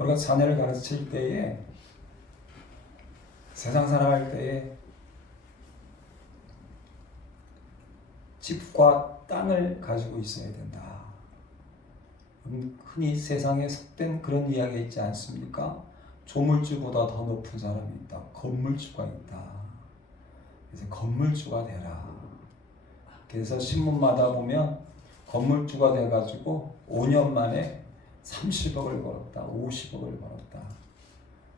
우리가 자녀를 가르칠 때에, 세상 살아갈 때에 집과 땅을 가지고 있어야 된다. 흔히 세상에 속된 그런 이야기가 있지 않습니까? 조물주보다 더 높은 사람이 있다. 건물주가 있다. 그래서 건물주가 되라. 그래서 신문마다 보면 건물주가 돼가지고 5년 만에 30억을 벌었다. 50억을 벌었다.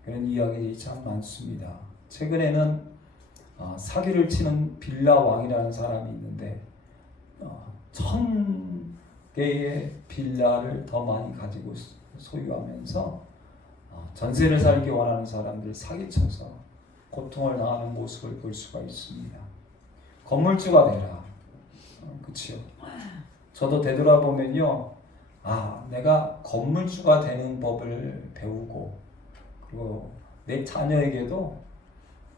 그런 이야기들이 참 많습니다. 최근에는 사기를 치는 빌라 왕이라는 사람이 있는데 1000개의 빌라를 더 많이 가지고 소유하면서 전세를 살기 원하는 사람들 사기쳐서 고통을 당하는 모습을 볼 수가 있습니다. 건물주가 되라. 그치요? 저도 되돌아보면요, 내가 건물주가 되는 법을 배우고, 그리고 내 자녀에게도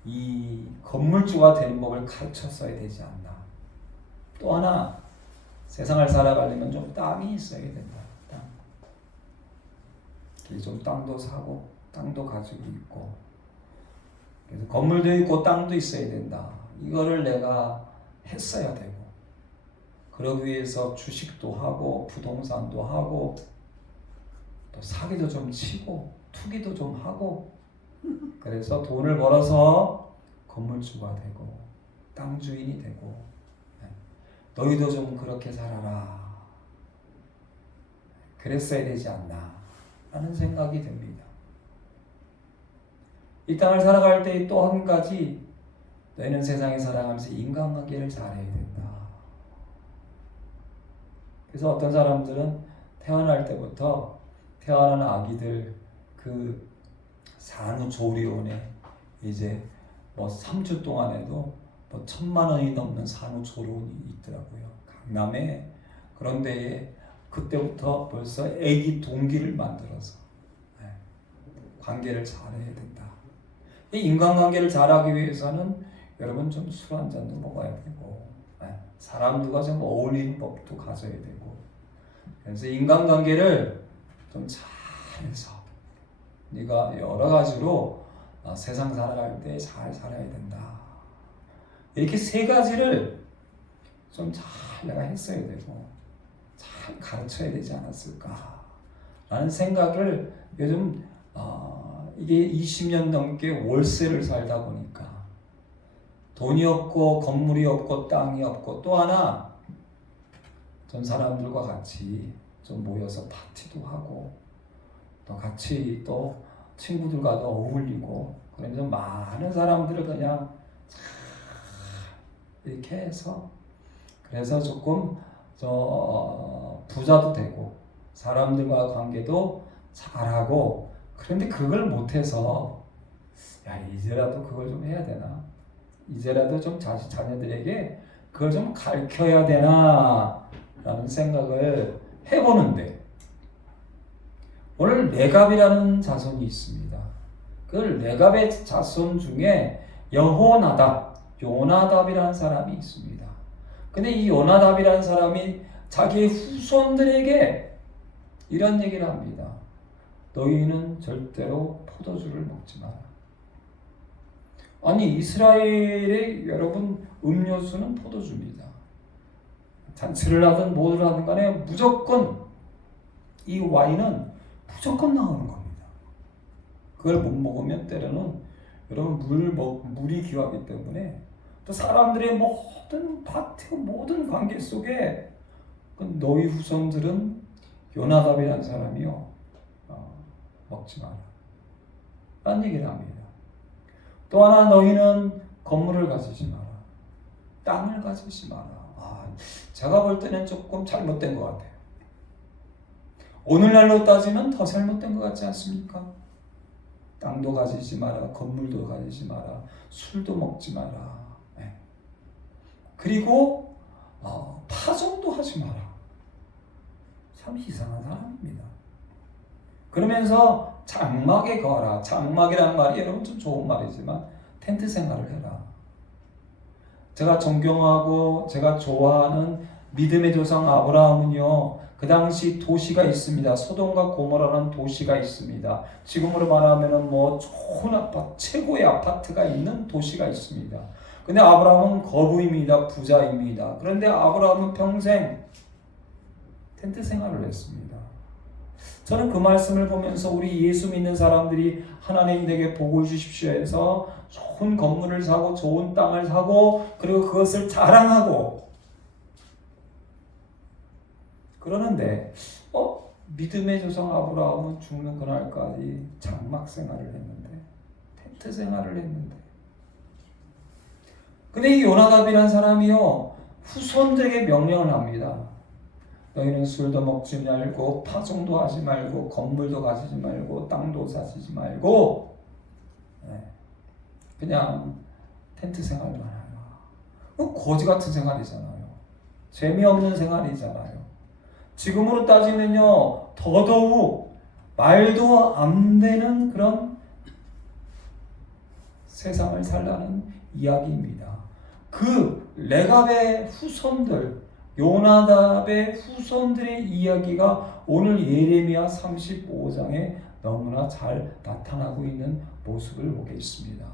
이 건물주가 되는 법을 가르쳤어야 되지 않나. 또 하나, 세상을 살아가려면 좀 땅이 있어야 된다. 땅. 좀 땅도 사고, 땅도 가지고 있고, 그래서 건물도 있고 땅도 있어야 된다. 이거를 내가 했어야 되고, 그러기 위해서 주식도 하고 부동산도 하고 또 사기도 좀 치고 투기도 좀 하고, 그래서 돈을 벌어서 건물주가 되고 땅 주인이 되고, 너희도 좀 그렇게 살아라. 그랬어야 되지 않나 하는 생각이 듭니다. 이 땅을 살아갈 때 또 한 가지, 너희는 세상에 살아가면서 인간관계를 잘해야 된다. 그래서 어떤 사람들은 태어날 때부터 태어난 아기들 그 산후조리원에 이제 3주 동안에도 1000만 원이 넘는 산후조리원이 있더라고요. 강남에. 그런데 그때부터 벌써 아기 동기를 만들어서 관계를 잘해야 된다. 이 인간관계를 잘하기 위해서는 여러분 좀 술 한 잔도 먹어야 되고, 사람들과 좀 어울리는 법도 가져야 되고, 그래서 인간관계를 좀 잘해서 네가 여러 가지로 세상 살아갈 때 잘 살아야 된다. 이렇게 세 가지를 좀 잘 내가 했어야 되고 잘 가르쳐야 되지 않았을까 라는 생각을 요즘 이게 20년 넘게 월세를 살다 보니까 돈이 없고 건물이 없고 땅이 없고, 또 하나 전 사람들과 같이 좀 모여서 파티도 하고 또 같이 또 친구들과도 어울리고, 그러면서 많은 사람들을 그냥 이렇게 해서, 그래서 조금 부자도 되고 사람들과 관계도 잘하고, 그런데 그걸 못해서 이제라도 그걸 좀 해야 되나, 이제라도 좀 자녀들에게 그걸 좀 가르쳐야 되나 라는 생각을 해보는데, 오늘 레갑이라는 자손이 있습니다. 그 레갑의 자손 중에 여호나답, 요나답이라는 사람이 있습니다. 근데 이 요나답이라는 사람이 자기의 후손들에게 이런 얘기를 합니다. 너희는 절대로 포도주를 먹지 마라. 아니, 이스라엘의 여러분 음료수는 포도주입니다. 잔치를 하든 뭐를 하든 간에 무조건 이 와인은 무조건 나오는 겁니다. 그걸 못 먹으면 때로는 여러분 물이 귀하기 때문에, 또 사람들의 모든 파티, 모든 관계 속에 너희 후손들은 요나답이라는 사람이요 먹지 마라 라는 얘기를 합니다. 또 하나, 너희는 건물을 가지지 마라. 땅을 가지지 마라. 제가 볼 때는 조금 잘못된 것 같아요. 오늘날로 따지면 더 잘못된 것 같지 않습니까? 땅도 가지지 마라. 건물도 가지지 마라. 술도 먹지 마라. 그리고 파종도 하지 마라. 참 이상한 사람입니다. 그러면서 장막에 거하라. 장막이라는 말이 여러분 좀 좋은 말이지만 텐트 생활을 해라. 제가 존경하고 제가 좋아하는 믿음의 조상 아브라함은요, 그 당시 도시가 있습니다. 소돔과 고모라라는 도시가 있습니다. 지금으로 말하면은 뭐 좋은 아파트, 최고의 아파트가 있는 도시가 있습니다. 근데 아브라함은 거부입니다. 부자입니다. 그런데 아브라함은 평생 텐트 생활을 했습니다. 저는 그 말씀을 보면서 우리 예수 믿는 사람들이 하나님 내게 복을 주십시오 해서 좋은 건물을 사고 좋은 땅을 사고 그리고 그것을 자랑하고 그러는데 믿음의 조상 아브라함은 죽는 그날까지 장막 생활을 했는데 텐트 생활을 했는데 근데 이 요나답이라는 사람이요 후손들에게 명령을 합니다. 너희는 술도 먹지 말고 파종도 하지 말고 건물도 가지지 말고 땅도 사지 말고 그냥 텐트 생활만 하라. 거지 같은 생활이잖아요. 재미없는 생활이잖아요. 지금으로 따지면요 더더욱 말도 안 되는 그런 세상을 살라는 이야기입니다. 그 레갑의 후손들 요나답의 후손들의 이야기가 오늘 예레미야 35장에 너무나 잘 나타나고 있는 모습을 보겠습니다.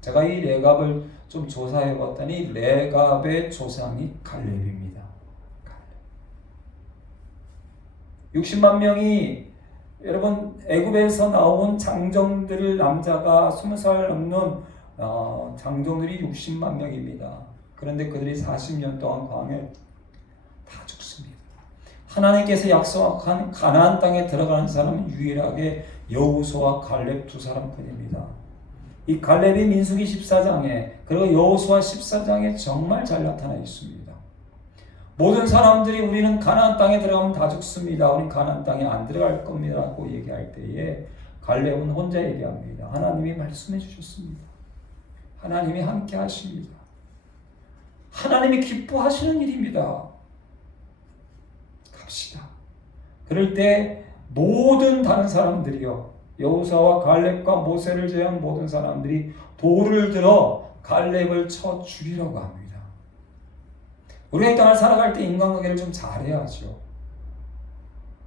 제가 이 레갑을 좀 조사해 봤더니 레갑의 조상이 갈렙입니다. 60만 명이 여러분 애굽에서 나온 장정들 남자가 20살 넘는 장정들이 60만 명입니다. 그런데 그들이 40년 동안 광야에 다 죽습니다. 하나님께서 약속한 가나안 땅에 들어가는 사람은 유일하게 여호수아 갈렙 두 사람뿐입니다. 이 갈렙이 민수기 14장에 그리고 여호수아 14장에 정말 잘 나타나 있습니다. 모든 사람들이 우리는 가나안 땅에 들어가면 다 죽습니다. 우린 가나안 땅에 안 들어갈 겁니다. 라고 얘기할 때에 갈렙은 혼자 얘기합니다. 하나님이 말씀해 주셨습니다. 하나님이 함께 하십니다. 하나님이 기뻐하시는 일입니다. 갑시다. 그럴 때 모든 다른 사람들이요 여호수아와 갈렙과 모세를 제외한 모든 사람들이 돌을 들어 갈렙을 쳐 죽이려고 합니다. 우리가 이 땅을 살아갈 때 인간관계를 좀 잘해야죠.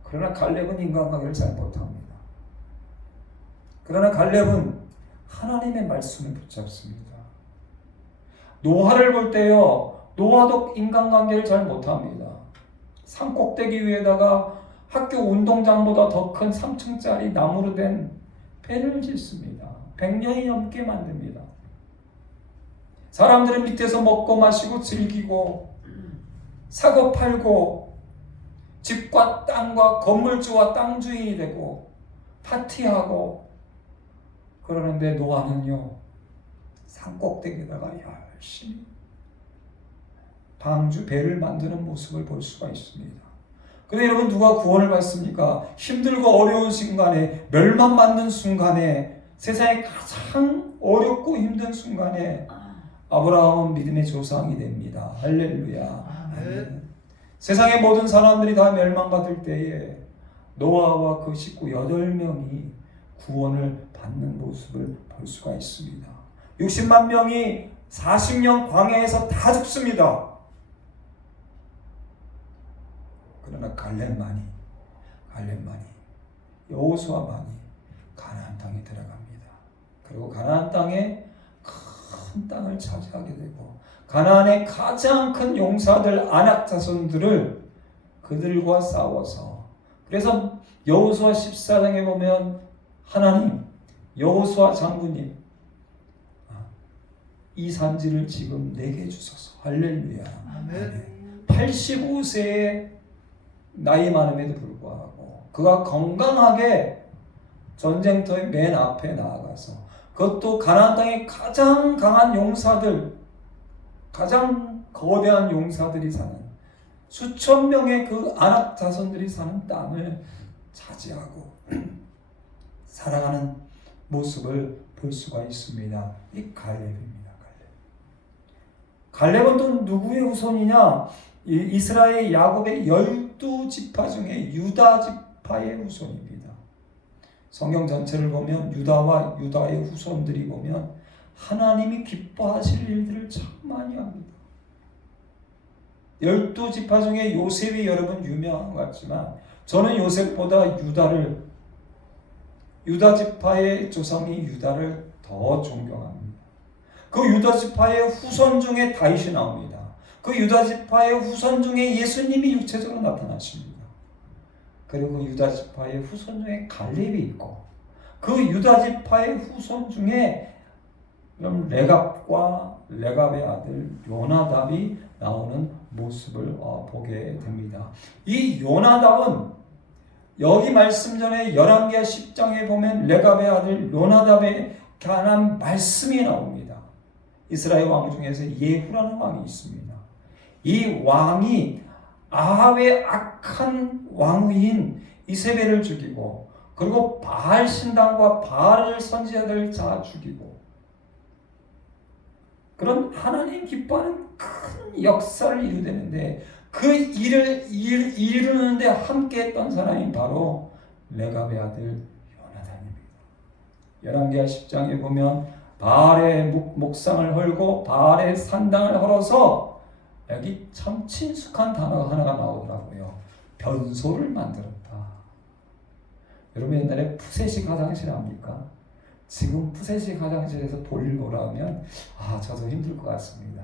그러나 갈렙은 인간관계를 잘 못합니다. 그러나 갈렙은 하나님의 말씀을 붙잡습니다. 노아를 볼 때요 노아도 인간관계를 잘 못합니다. 산꼭대기 위에다가 학교 운동장보다 더 큰 3층짜리 나무로 된 배를 짓습니다. 100년이 넘게 만듭니다. 사람들은 밑에서 먹고 마시고 즐기고 사고 팔고 집과 땅과 건물주와 땅 주인이 되고 파티하고 그러는데 노아는요 산꼭대기에다가 열심히 방주 배를 만드는 모습을 볼 수가 있습니다. 근데 여러분 누가 구원을 받습니까? 힘들고 어려운 순간에 멸망받는 순간에 세상에 가장 어렵고 힘든 순간에 아브라함은 믿음의 조상이 됩니다. 할렐루야. 세상의 모든 사람들이 다 멸망받을 때에 노아와 그 식구 8명이 구원을 받는 모습을 볼 수가 있습니다. 60만 명이 40년 광야에서 다 죽습니다. 그러나 갈렙만이 여호수아만이 가나안 땅에 들어갑니다. 그리고 가나안 땅에 큰 땅을 차지하게 되고 가나안의 가장 큰 용사들 아낙 자손들을 그들과 싸워서 그래서 여호수아 14장에 보면 하나님 여호수아 장군님 이 산지를 지금 내게 주소서. 할렐루야. 아멘. 85세의 나이 많음에도 불구하고 그가 건강하게 전쟁터의 맨 앞에 나아가서 그것도 가나안 땅의 가장 강한 용사들 가장 거대한 용사들이 사는 수천 명의 그 아낙 자손들이 사는 땅을 차지하고 살아가는 모습을 볼 수가 있습니다. 이 갈렙입니다. 갈렙은 또 누구의 후손이냐? 이스라엘 야곱의 12지파 중에 유다 지파의 후손입니다. 성경 전체를 보면 유다와 유다의 후손들이 보면 하나님이 기뻐하실 일들을 참 많이 합니다. 12지파 중에 요셉이 여러분 유명한 것 같지만 저는 요셉보다 유다 지파의 조상이 유다를 더 존경합니다. 그 유다 지파의 후손 중에 다윗이 나옵니다. 그 유다 지파의 후손 중에 예수님이 육체적으로 나타나십니다. 그리고 유다 지파의 후손 중에 갈렙이 있고 그 유다 지파의 후손 중에 그럼 레갑과 레갑의 아들 요나답이 나오는 모습을 보게 됩니다. 이 요나답은 여기 말씀 전에 열왕기하 10장에 보면 레갑의 아들 요나답에 관한 말씀이 나옵니다. 이스라엘 왕 중에서 예후라는 왕이 있습니다. 이 왕이 아합의 악한 왕후인 이세벨을 죽이고 그리고 바알 신당과 바알 선지자들을 다 죽이고 그런 하나님 기뻐하는 큰 역사를 이루되는데 그 일을 이루는데 함께했던 사람이 바로 레갑의 아들 요나단입니다. 열왕기하 10장에 보면 바알의 목상을 헐고 바알의 산당을 헐어서 여기 참 친숙한 단어가 하나가 나오더라고요. 변소를 만들었다. 여러분 옛날에 푸세식 화장실 압니까? 지금 푸세식 화장실에서 볼일 보라 하면 저도 힘들 것 같습니다.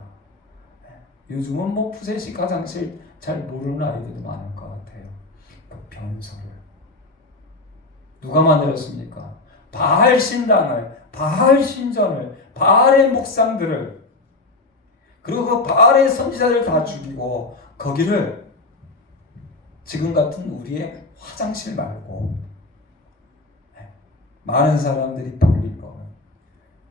요즘은 뭐 푸세식 화장실 잘 모르는 아이들도 많을 것 같아요. 그 변소를 누가 만들었습니까? 바알 신당을, 바알 신전을, 바알의 목상들을 그리고 그 바알의 선지자들 다 죽이고 거기를 지금 같은 우리의 화장실 말고 많은 사람들이 볼일 보는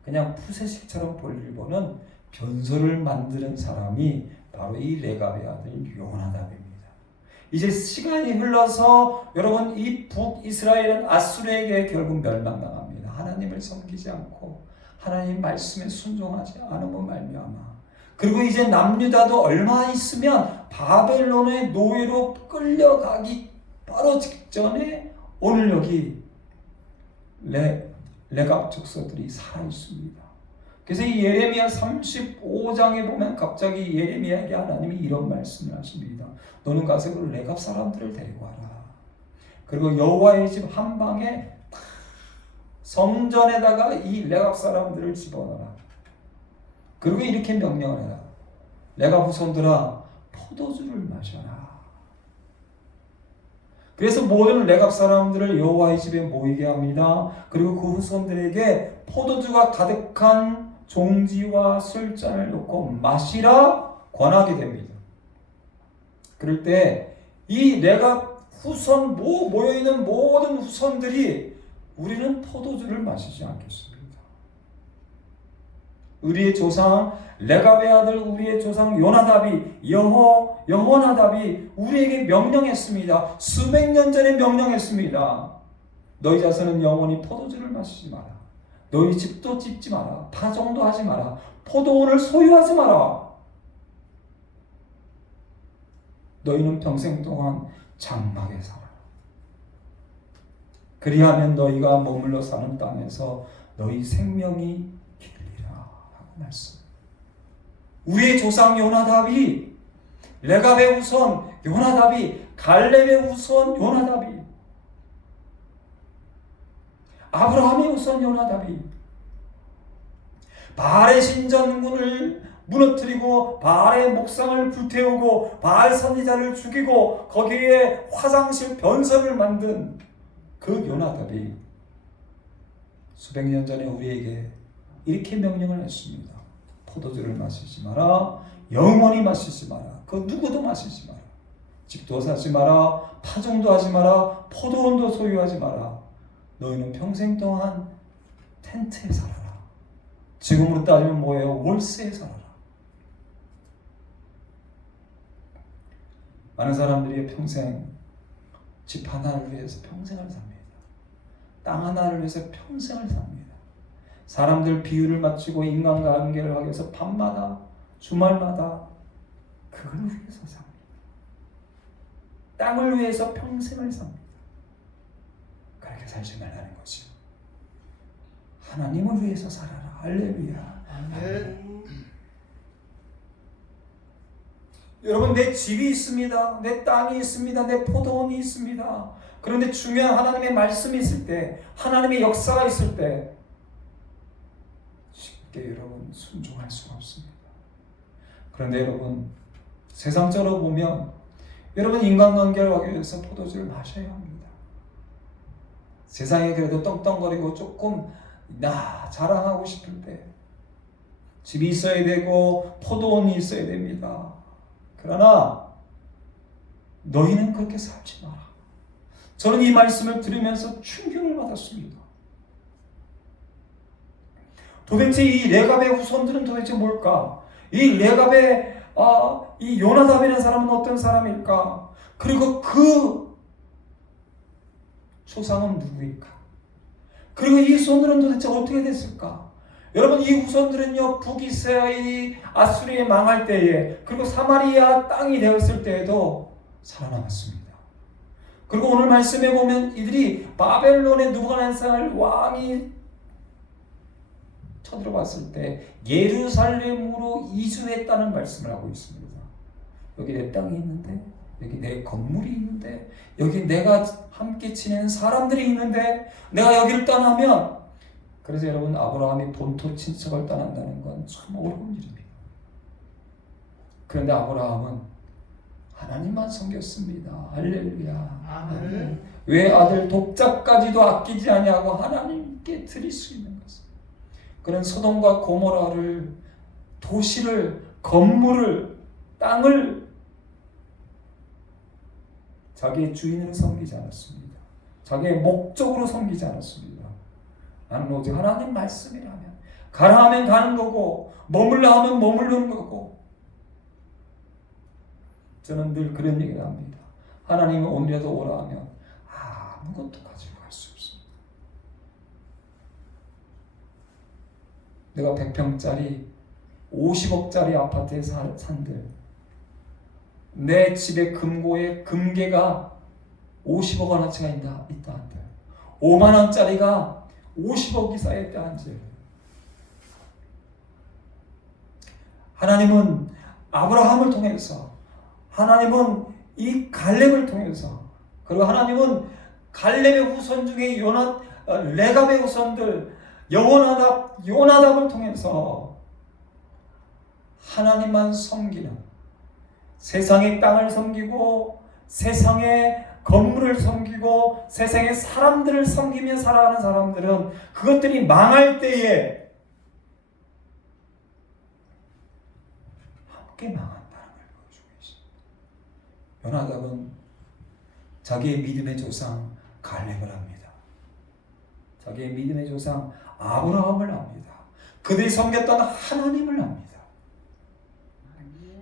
그냥 푸세식처럼 볼일 보는 변소를 만드는 사람이 바로 이 레갑의 아들 요나답입니다. 이제 시간이 흘러서 여러분 이 북이스라엘은 아수르에게 결국 멸망당합니다. 하나님을 섬기지 않고 하나님 말씀에 순종하지 않음으로 말미암아 그리고 이제 남유다도 얼마 있으면 바벨론의 노예로 끌려가기 바로 직전에 오늘 여기 레갑 족속들이 살아 있습니다. 그래서 이 예레미야 35장에 보면 갑자기 예레미야에게 하나님이 이런 말씀을 하십니다. 너는 가서 그 레갑 사람들을 데리고 와라. 그리고 여호와의 집 한 방에 성전에다가 이 레갑 사람들을 집어넣어라. 그리고 이렇게 명령을 해라. 레갑 후손들아 포도주를 마셔라. 그래서 모든 레갑 사람들을 여호와의 집에 모이게 합니다. 그리고 그 후손들에게 포도주가 가득한 종지와 술잔을 놓고 마시라 권하게 됩니다. 그럴 때 이 레갑 후손 모여있는 모든 후손들이 우리는 포도주를 마시지 않겠습니다. 우리의 조상 레갑의 아들 우리의 조상 요나답이 여호나답이 우리에게 명령했습니다. 수백 년 전에 명령했습니다. 너희 자손은 영원히 포도주를 마시지 마라. 너희 집도 짓지 마라. 파종도 하지 마라. 포도원을 소유하지 마라. 너희는 평생 동안 장막에 살아라. 그리하면 너희가 머물러 사는 땅에서 너희 생명이 길리라 하고 말씀. 우리의 조상 요나답이 레갑의 후손 요나답이 갈렙의 후손 요나답이 아브라함의 후손 요나답이 바알의 신전군을 무너뜨리고 바알의 목상을 불태우고 바알 선지자를 죽이고 거기에 화장실 변소를 만든 그 요나답이 수백 년 전에 우리에게 이렇게 명령을 했습니다. 포도주를 마시지 마라. 영원히 마시지 마라. 그 누구도 마시지 마라. 집도 사지 마라. 파종도 하지 마라. 포도원도 소유하지 마라. 너희는 평생 동안 텐트에 살아라. 지금으로 따지면 뭐예요? 월세에 살아라. 많은 사람들이 평생 집 하나를 위해서 평생을 삽니다. 땅 하나를 위해서 평생을 삽니다. 사람들 비유를 맞추고 인간관계를 하기 위해서 밤마다 주말마다 그걸 위해서 삽니다. 땅을 위해서 평생을 삽니다. 그렇게 살지 말라는 거죠. 하나님을 위해서 살아라. 할렐루야. 아멘. 여러분, 내 집이 있습니다. 내 땅이 있습니다. 내 포도원이 있습니다. 그런데 중요한 하나님의 말씀이 있을 때, 하나님의 역사가 있을 때 쉽게 여러분 순종할 수가 없습니다. 그런데 여러분, 세상적으로 보면 여러분, 인간관계를 하기 위해서 포도주를 마셔야 합니다. 세상에 그래도 떵떵거리고 조금 나 자랑하고 싶을 때 집이 있어야 되고 포도원이 있어야 됩니다. 그러나 너희는 그렇게 살지 마라. 저는 이 말씀을 들으면서 충격을 받았습니다. 도대체 이 레갑의 후손들은 도대체 뭘까? 이 레갑의 이 요나답이라는 사람은 어떤 사람일까? 그리고 그 조상은 누구일까? 그리고 이 후손들은 도대체 어떻게 됐을까? 여러분, 이 후손들은요, 북이스라엘이 아수리에 망할 때에, 그리고 사마리아 땅이 되었을 때에도 살아남았습니다. 그리고 오늘 말씀에 보면 이들이 바벨론의 느부갓네살 왕이 쳐들어왔을 때 예루살렘으로 이주했다는 말씀을 하고 있습니다. 여기 내 땅이 있는데, 여기 내 건물이 있는데, 여기 내가 함께 지내는 사람들이 있는데 내가 여기를 떠나면, 그래서 여러분, 아브라함이 본토 친척을 떠난다는 건 참 어려운 일입니다. 그런데 아브라함은 하나님만 섬겼습니다. 할렐루야. 아멘. 왜 아들 독자까지도 아끼지 아니하고 하나님께 드릴 수 있는 것을, 그런 소돔과 고모라를, 도시를, 건물을, 땅을 자기의 주인으로 섬기지 않았습니다. 자기의 목적으로 섬기지 않았습니다. 나는 오직 하나님 말씀이라면, 가라 하면 가는 거고, 머물라 하면 머무르는 거고. 저는 늘 그런 얘기를 합니다. 하나님은 오늘이라도 오라 하면 아무것도 가지고 갈 수 없습니다. 내가 100평짜리 50억짜리 아파트에 산들, 내 집의 금고에 금괴가 50억 원어치가 있다 한들, 5만 원짜리가 50억이 쌓여있다 한들, 하나님은 아브라함을 통해서, 하나님은 이 갈렙을 통해서, 그리고 하나님은 갈렙의 후손 중에 레갑의 후손들 요나답을 통해서 하나님만 섬기는, 세상의 땅을 섬기고 세상의 건물을 섬기고 세상의 사람들을 섬기며 살아가는 사람들은 그것들이 망할 때에 함께 망한다는 걸 보여주고 있습니다. 요나답은 자기의 믿음의 조상 갈렙을 합니다. 자기의 믿음의 조상 아브라함을 합니다. 그들이 섬겼던 하나님을 합니다.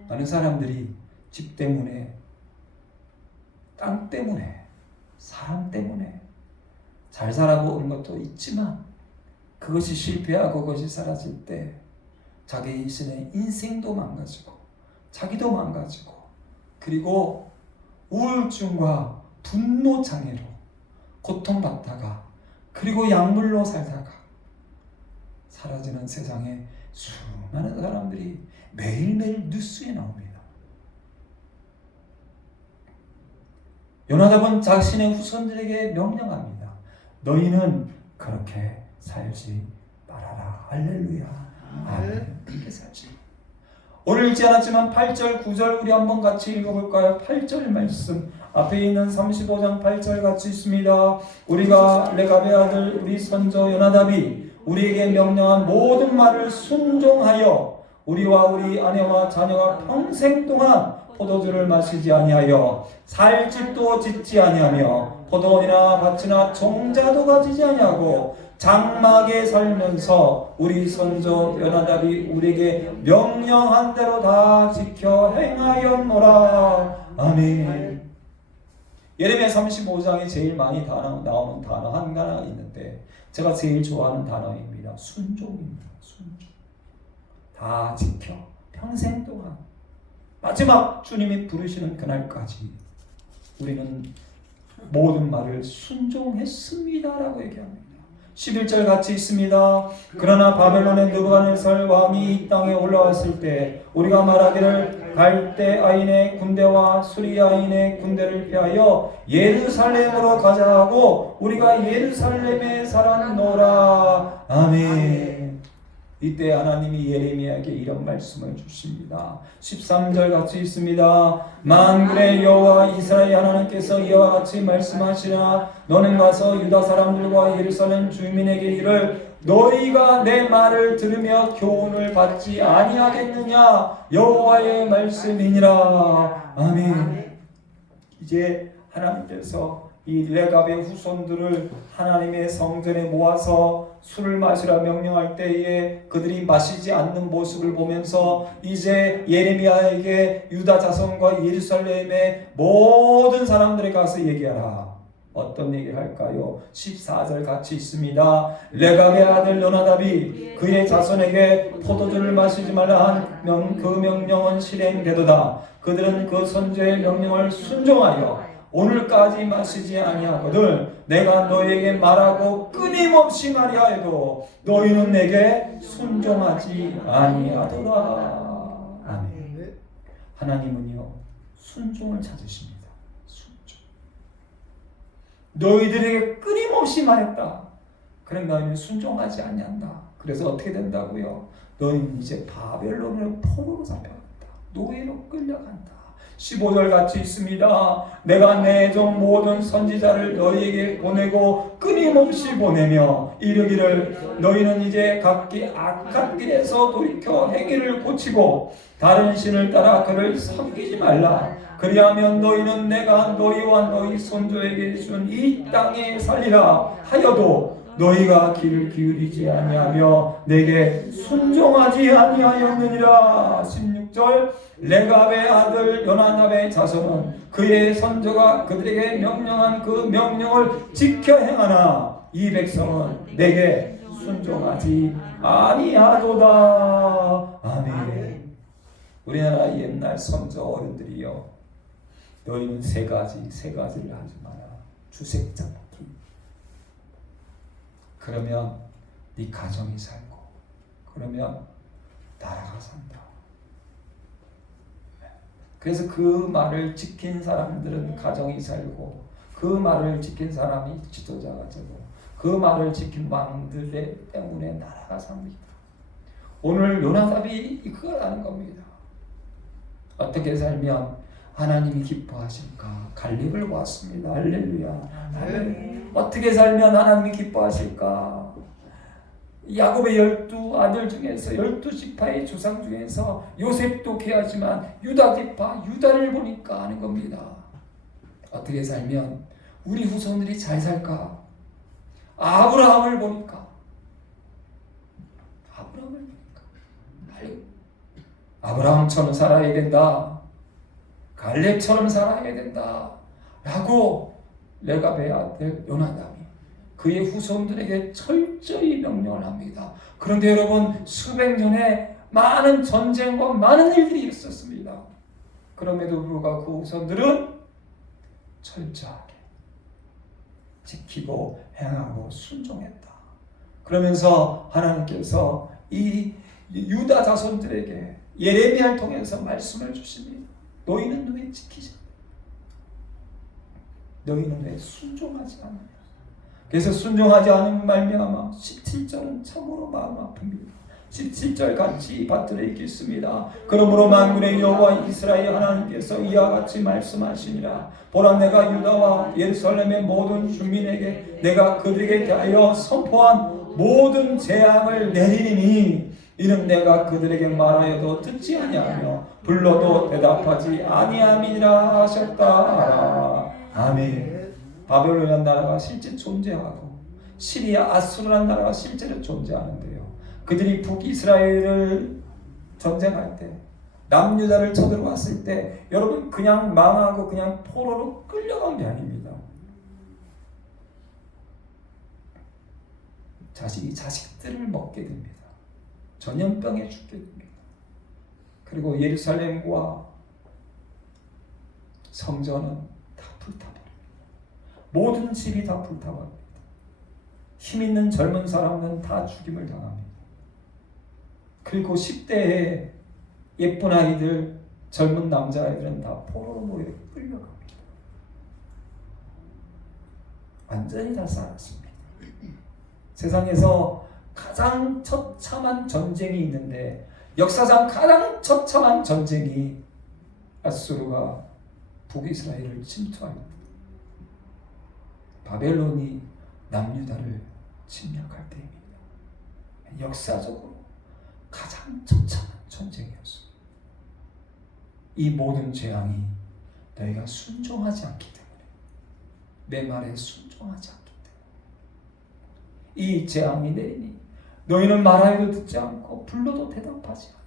많은 사람들이 집 때문에, 땅 때문에, 사람 때문에 잘 살아보는 것도 있지만, 그것이 실패하고 그것이 사라질 때 자기 자신의 인생도 망가지고 자기도 망가지고, 그리고 우울증과 분노 장애로 고통받다가, 그리고 약물로 살다가 사라지는 세상에 수많은 사람들이 매일매일 뉴스에 나옵니다. 요나답은 자신의 후손들에게 명령합니다. 너희는 그렇게 살지 말아라. 할렐루야. 아멘. 그렇게 살지. 오늘 읽지 않았지만 8절, 9절 우리 한번 같이 읽어볼까요? 8절 말씀 앞에 있는 35장 8절 같이 있습니다. 우리가 레갑의 아들 우리 선조 요나답이 우리에게 명령한 모든 말을 순종하여 우리와 우리 아내와 자녀가 평생 동안 포도주를 마시지 아니하여 살 집도 짓지 아니하며 포도원이나 밭이나 종자도 가지지 아니하고 장막에 살면서 우리 선조 요나답이 우리에게 명령한 대로 다 지켜 행하였노라. 아멘. 예레미야 35장에 제일 많이 나오는 단어 하나 있는데, 제가 제일 좋아하는 단어입니다. 순종입니다. 순종. 다 지켜 평생 동안, 마지막 주님이 부르시는 그날까지 우리는 모든 말을 순종했습니다라고 얘기합니다. 11절 같이 있습니다. 그러나 바벨론의 느부갓네살 왕이 이 땅에 올라왔을 때 우리가 말하기를 갈대아인의 군대와 수리아인의 군대를 피하여 예루살렘으로 가자 하고 우리가 예루살렘에 살았노라. 아멘. 이때 하나님이 예레미야에게 이런 말씀을 주십니다. 13절 같이 있습니다. 만군의 여호와 이스라엘 하나님께서 이와 같이 말씀하시라. 너는 가서 유다 사람들과 예루살렘 주민에게 이를 너희가 내 말을 들으며 교훈을 받지 아니하겠느냐 여호와의 말씀이니라. 아멘. 이제 하나님께서 이 레갑의 후손들을 하나님의 성전에 모아서 술을 마시라 명령할 때에 그들이 마시지 않는 모습을 보면서 이제 예레미야에게 유다 자손과 예루살렘의 모든 사람들에 가서 얘기하라. 어떤 얘기를 할까요? 14절 같이 있습니다. 레갑의 아들 요나답이 그의 자손에게 포도주를 마시지 말라 한 그 명령은 실행되도다. 그들은 그 선지의 명령을 순종하여 오늘까지 마시지 아니하거든 내가 너희에게 말하고 끊임없이 말하여도 너희는 내게 순종하지 아니하더라. 아멘. 하나님은요 순종을 찾으십니다. 순종. 너희들에게 끊임없이 말했다. 그런 다음에 순종하지 아니한다. 그래서 어떻게 된다고요? 너희는 이제 바벨론으로 포로로 잡혀간다. 노예로 끌려간다. 15절 같이 있습니다. 내가 내 종 모든 선지자를 너희에게 보내고 끊임없이 보내며 이르기를 너희는 이제 각기 악한 길에서 돌이켜 행위를 고치고 다른 신을 따라 그를 섬기지 말라. 그리하면 너희는 내가 너희와 너희 손조에게 준 이 땅에 살리라 하여도 너희가 귀를 기울이지 아니하며 내게 순종하지 아니하였느니라. 16절 레갑의 아들 요나답의 자손은 그의 선조가 그들에게 명령한 그 명령을 지켜 행하나 이 백성은 내게 순종하지 아니하도다. 아멘. 우리나라 옛날 선조 어른들이요 너희는 세 가지를 하지 마라. 주색 잡기. 그러면 네 가정이 살고 그러면 나라가 산다. 그래서 그 말을 지킨 사람들은 가정이 살고 그 말을 지킨 사람이 지도자가 되고 그 말을 지킨 왕들 때문에 나라가 삽니다. 오늘 요나답이 그걸 아는 겁니다. 어떻게 살면 하나님이 기뻐하실까? 갈렙을 보았습니다. 할렐루야. 어떻게 살면 하나님이 기뻐하실까? 야곱의 12아들 중에서 12지파의 조상 중에서 요셉도 귀하지만 유다 지파 유다를 보니까 아는 겁니다. 어떻게 살면 우리 후손들이 잘 살까? 아브라함을 보니까 아브라함처럼 살아야 된다. 갈렙처럼 살아야 된다. 라고 레갑의 아들 요나답이 그의 후손들에게 철저히 명령을 합니다. 그런데 여러분 수백 년에 많은 전쟁과 많은 일들이 있었습니다. 그럼에도 불구하고 그 후손들은 철저하게 지키고 행하고 순종했다. 그러면서 하나님께서 이 유다 자손들에게 예레미야를 통해서 말씀을 주십니다. 너희는 왜 지키지? 너희는 왜 순종하지 않느냐? 그래서 순종하지 않은 말미암아 17절은 참으로 마음 아픕니다. 17절 같이 받들어 읽겠습니다. 그러므로 만군의 여호와 이스라엘 하나님께서 이와 같이 말씀하시니라. 보라 내가 유다와 예루살렘의 모든 주민에게 내가 그들에게 대하여 선포한 모든 재앙을 내리니 이는 내가 그들에게 말하여도 듣지 아니하며 불러도 대답하지 아니함이니라 하셨다. 아멘. 바벨론이라는 나라가 실제 존재하고 시리아 아수르라는 나라가 실제로 존재하는데요. 그들이 북이스라엘을 전쟁할 때 남유다를 쳐들어왔을 때 여러분 그냥 망하고 그냥 포로로 끌려간 게 아닙니다. 자식들을 먹게 됩니다. 전염병에 죽게 됩니다. 그리고 예루살렘과 성전은 다 불타버립니다. 모든 집이 다 불타버립니다. 힘 있는 젊은 사람은 다 죽임을 당합니다. 그리고 10대에 예쁜 아이들, 젊은 남자아이들은 다 포로로 모여 끌려갑니다. 완전히 다 살았습니다. 세상에서 가장 처참한 전쟁이 있는데 역사상 가장 처참한 전쟁이 아수르가 북이스라엘을 침투합니다. 바벨론이 남유다를 침략할 때입니다. 역사적으로 가장 처참한 전쟁이었습니다. 이 모든 재앙이 너희가 순종하지 않기 때문에, 내 말에 순종하지 않기 때문에 이 재앙이 내리니 너희는 말하여도 듣지 않고 불러도 대답하지 않냐.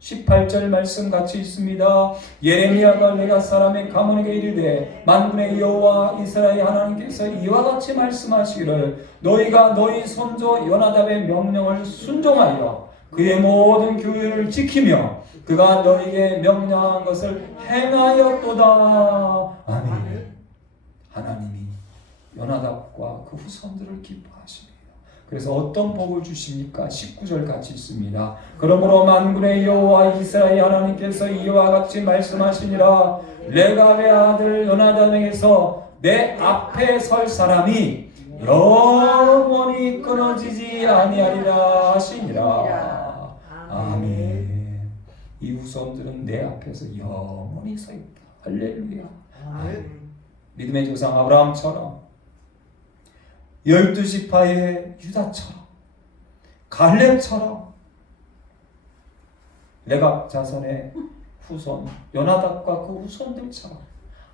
18절 말씀 같이 있습니다. 예레미야가 레가 사람의 가문에게 이르되 만군의 여호와 이스라엘 하나님께서 이와 같이 말씀하시기를 너희가 너희 손조 요나답의 명령을 순종하여 그의 모든 규율을 지키며 그가 너희에게 명령한 것을 행하였도다. 아멘. 하나님이 요나답과 그 후손들을 기뻐하십니다. 그래서 어떤 복을 주십니까? 19절 같이 있습니다. 그러므로 만군의 여호와 이스라엘 하나님께서 이와 같이 말씀하시니라. 레갑의 아들 요나단에게서 내 앞에 설 사람이 영원히 끊어지지 아니하리라 하시니라. 아멘. 이 후손들은 내 앞에서 영원히 서 있다. 할렐루야. 아멘. 믿음의 조상 아브라함처럼 12지파의 유다처럼 갈렙처럼 레갑 자손의 후손 요나답과 그 후손들처럼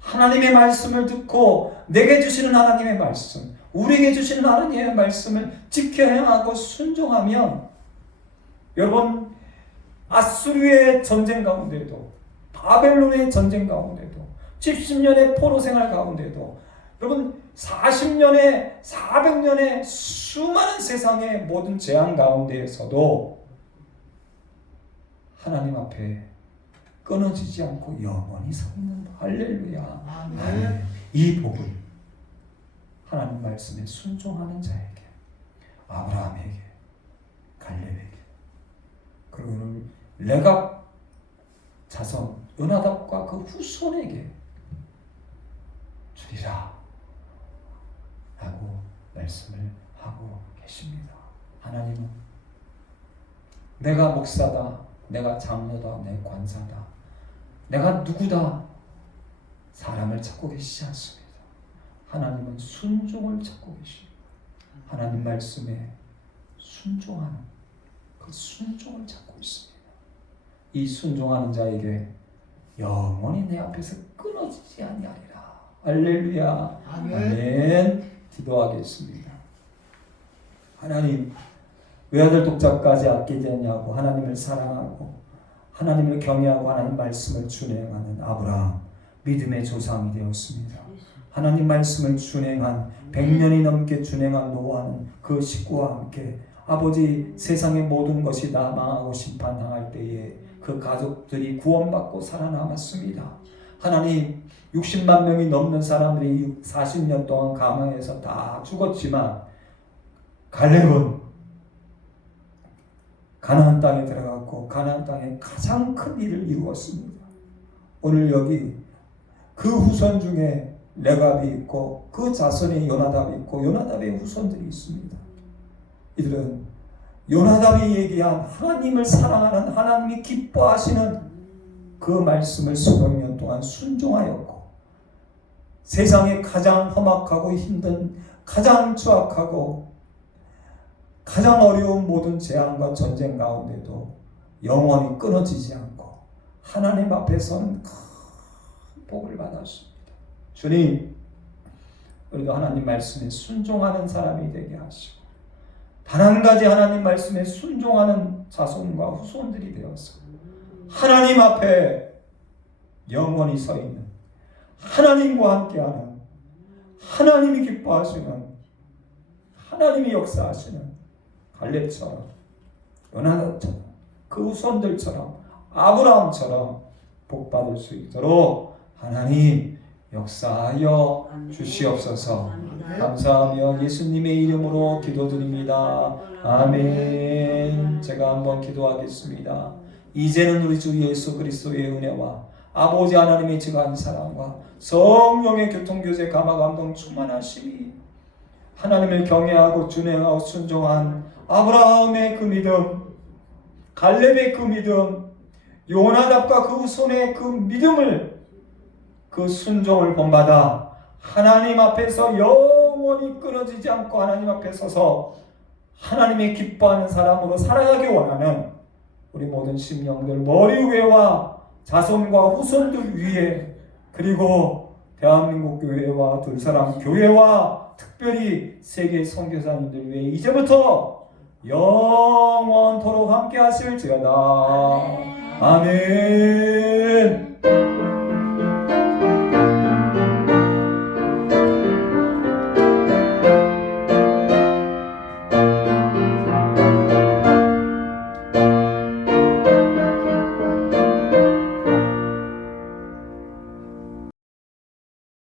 하나님의 말씀을 듣고 내게 주시는 하나님의 말씀, 우리에게 주시는 하나님의 말씀을 지켜 행하고 순종하면 여러분 아수르의 전쟁 가운데도 바벨론의 전쟁 가운데도 70년의 포로 생활 가운데도 여러분 40년의 400년의 수많은 세상의 모든 재앙 가운데에서도 하나님 앞에 끊어지지 않고 영원히 서 있는 할렐루야. 아멘. 이 복을 하나님 말씀에 순종하는 자에게, 아브라함에게, 갈렙에게, 그리고 레갑 자손 요나답과 그 후손에게 주리라 라고 말씀을 하고 계십니다. 하나님은 내가 목사다, 내가 장로다, 내 관사다, 내가 누구다 사람을 찾고 계시지 않습니다. 하나님은 순종을 찾고 계시고 하나님 말씀에 순종하는 그 순종을 찾고 있습니다. 이 순종하는 자에게 영원히 내 앞에서 끊어지지 아니하리라. 할렐루야. 아멘. 기도하겠습니다. 하나님, 외아들 독자까지 아끼지 않냐고 하나님을 사랑하고 하나님을 경외하고 하나님 말씀을 준행하는 아브라함, 믿음의 조상이 되었습니다. 하나님 말씀을 준행한 100년이 넘게 준행한 노아는 그 식구와 함께 아버지 세상의 모든 것이 다 망하고 심판당할 때에 그 가족들이 구원받고 살아남았습니다. 하나님 60만 명이 넘는 사람들이 40년 동안 가망에서 다 죽었지만 갈렙은 가나안 땅에 들어갔고 가나안 땅에 가장 큰 일을 이루었습니다. 오늘 여기 그 후손 중에 레갑이 있고 그 자손이 요나답이 있고 요나답의 후손들이 있습니다. 이들은 요나답이 얘기한 하나님을 사랑하는 하나님이 기뻐하시는 그 말씀을 수백 년 동안 순종하였고 세상에 가장 험악하고 힘든 가장 추악하고 가장 어려운 모든 재앙과 전쟁 가운데도 영원히 끊어지지 않고 하나님 앞에서는 큰 복을 받았습니다. 주님, 우리도 하나님 말씀에 순종하는 사람이 되게 하시고 단 한 가지 하나님 말씀에 순종하는 자손과 후손들이 되어서 하나님 앞에 영원히 서 있는 하나님과 함께하는 하나님이 기뻐하시는 하나님이 역사하시는 갈렙처럼 요나단처럼 그 후손들처럼 아브라함처럼 복받을 수 있도록 하나님 역사하여 주시옵소서. 감사하며 예수님의 이름으로 기도드립니다. 아멘. 제가 한번 기도하겠습니다. 이제는 우리 주 예수 그리스도의 은혜와 아버지 하나님의 지극한 사랑과 성령의 교통교제 감화 감동 충만하심이 하나님을 경외하고 준행하고 순종한 아브라함의 그 믿음, 갈렙의 그 믿음, 요나답과 그 손의 그 믿음을, 그 순종을 본받아 하나님 앞에서 영원히 끊어지지 않고 하나님 앞에 서서 하나님의 기뻐하는 사람으로 살아가기 원하는 우리 모든 심령들 머리 위에와 자손과 후손들 위에, 그리고 대한민국 교회와 둘사랑 교회와 특별히 세계 선교사님들 위해 이제부터 영원토록 함께 하실지어다. 아멘.